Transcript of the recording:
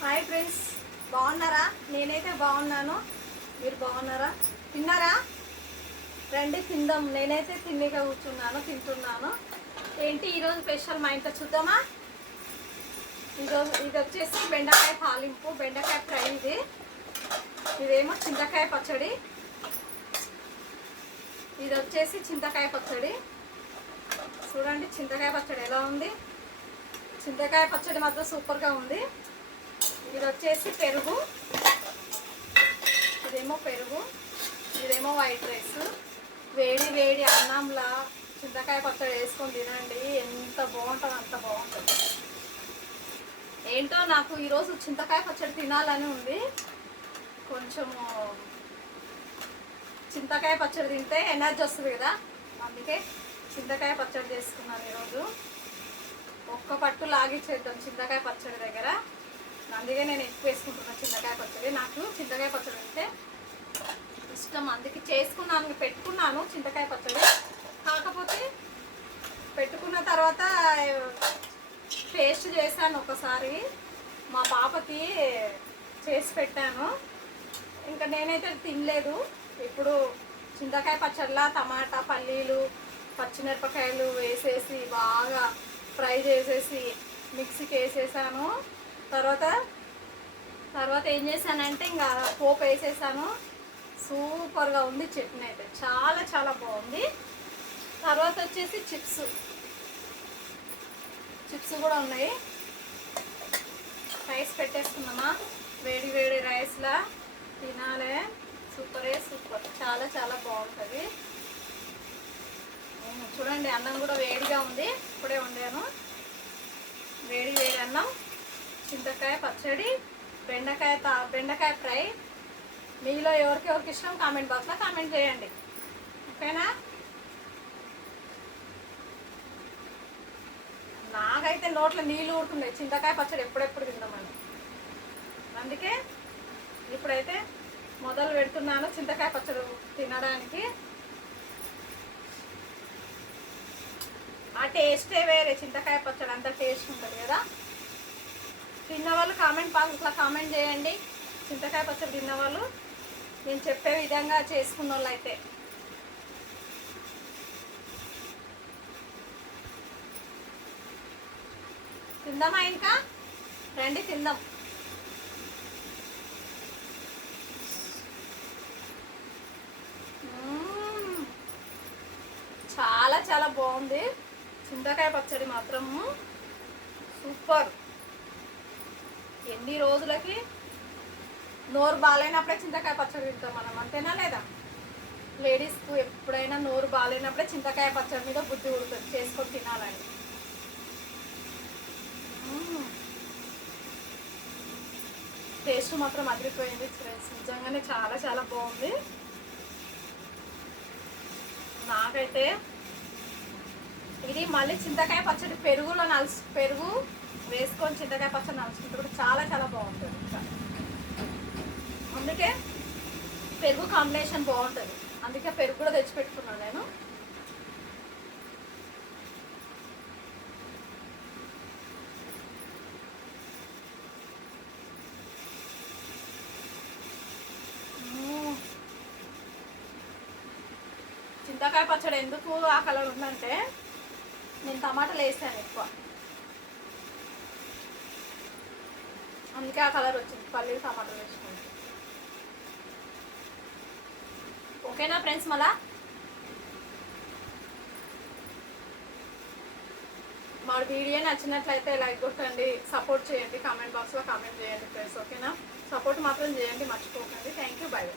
Hi friends, బాగున్నారా? నేనైతే బాగున్నాను. మీరు బాగున్నారా? తిన్నారా? రండి తిందాం. నేనైతే తిండిగా కూర్చున్నాను, తింటున్నాను. ఏంటి ఈరోజు స్పెషల్ మా ఇంట్లో చూద్దామా? ఈరోజు ఇది వచ్చేసి బెండకాయ తాలింపు, బెండకాయ ఫ్రై. ఇదేమో చింతకాయ పచ్చడి. ఇది వచ్చేసి చింతకాయ పచ్చడి. చూడండి చింతకాయ పచ్చడి ఎలా ఉంది. చింతకాయ పచ్చడి మాత్రం సూపర్గా ఉంది. ఇది వచ్చేసి పెరుగు, ఇదేమో పెరుగు, ఇదేమో వైట్ రైస్. వేడి వేడి అన్నంలా చింతకాయ పచ్చడి వేసుకొని తినండి, ఎంత బాగుంటుంది అంత బాగుంటుంది. ఏంటో నాకు ఈరోజు చింతకాయ పచ్చడి తినాలని ఉంది. కొంచెము చింతకాయ పచ్చడి తింటే ఎనర్జీ వస్తుంది కదా, అందుకే చింతకాయ పచ్చడి చేసుకున్నాను ఈరోజు. ఒక్క పట్టు లాగిచ్చేద్దాం చింతకాయ పచ్చడి దగ్గర. అందుకే నేను ఎక్కువ వేసుకుంటున్నాను చింతకాయ పచ్చడి. నాకు చింతకాయ పచ్చడి అంటే ఇష్టం, అందుకే చేసుకున్నాను, పెట్టుకున్నాను చింతకాయ పచ్చడి. కాకపోతే పెట్టుకున్న తర్వాత టేస్ట్ చేశాను ఒకసారి, మా పాపకి చేసి పెట్టాను. ఇంకా నేనైతే తినలేదు. ఇప్పుడు చింతకాయ పచ్చడిలా టమాటా, పల్లీలు, పచ్చిమిరపకాయలు వేసేసి బాగా ఫ్రై చేసేసి మిక్సీకి వేసేసాను. తర్వాత ఏం చేశానంటే ఇంకా పోపు వేసేసాను. సూపర్గా ఉంది. చట్నీ అయితే చాలా చాలా బాగుంది. తర్వాత వచ్చేసి చిప్స్ కూడా ఉన్నాయి. రైస్ పెట్టేసుకున్నామా, వేడి వేడి రైస్లా తినాలే. సూపర్, చాలా చాలా బాగుంటుంది. చూడండి అన్నం కూడా వేడిగా ఉంది, ఇప్పుడే వండాను. వేడి వేడి అన్నం, చింతకాయ పచ్చడి, బెండకాయ ఫ్రై. మీలో ఎవరికి ఇష్టం కామెంట్ బాక్స్లో కామెంట్ చేయండి, ఓకేనా? నాకైతే నోట్లో నీళ్ళు ఊరుతున్నాయి చింతకాయ పచ్చడి ఎప్పుడెప్పుడు తిందామని. అందుకే ఇప్పుడైతే మొదలు పెడుతున్నాను చింతకాయ పచ్చడి తినడానికి. ఆ టేస్టే వేరే, చింతకాయ పచ్చడి అంత టేస్ట్ ఉంటుంది కదా. తిన్నవాళ్ళు కామెంట్ బాక్స్లో కామెంట్ చేయండి. చింతకాయ పచ్చడి తిన్నవాళ్ళు, నేను చెప్పే విధంగా చేసుకున్న వాళ్ళు అయితే. తిందామా? ఇంకా రండి తిందాం. చాలా చాలా బాగుంది చింతకాయ పచ్చడి మాత్రము, సూపర్. ఎన్ని రోజులకి నోరు బాగాలేనప్పుడే చింతకాయ పచ్చడి తింటాం మనం, అంతేనా లేదా? లేడీస్కు ఎప్పుడైనా నోరు బాగాలేనప్పుడే చింతకాయ పచ్చడి మీద బుద్ధి ఉడుతుంది చేసుకొని తినాలని. టేస్ట్ మాత్రం అదిరిపోయింది ఫ్రెండ్స్, నిజంగానే చాలా చాలా బాగుంది. నాకైతే ఇది మళ్ళీ చింతకాయ పచ్చడి పెరుగు వేసుకొని చింతకాయ పచ్చడి నలుచుకుంటే కూడా చాలా చాలా బాగుంటుంది. ఇంకా అందుకే పెరుగు కాంబినేషన్ బాగుంటుంది, అందుకే పెరుగు కూడా తెచ్చిపెట్టుకున్నాను నేను. చింతకాయ పచ్చడి ఎందుకు ఆ కలర్ ఉందంటే నేను టమాటాలు వేసాను ఎక్కువ, అందుకే ఆ కలర్ వచ్చింది. పల్లీలు టమాటాలు వేసుకుంటే ఓకేనా ఫ్రెండ్స్? మళ్ళా మా వీడియో నచ్చినట్లయితే లైక్ కొట్టండి, సపోర్ట్ చేయండి, కామెంట్ బాక్స్లో కామెంట్ చేయండి ఫ్రెండ్స్, ఓకేనా? సపోర్ట్ మాత్రం చేయండి, మర్చిపోకండి. Thank you, by by.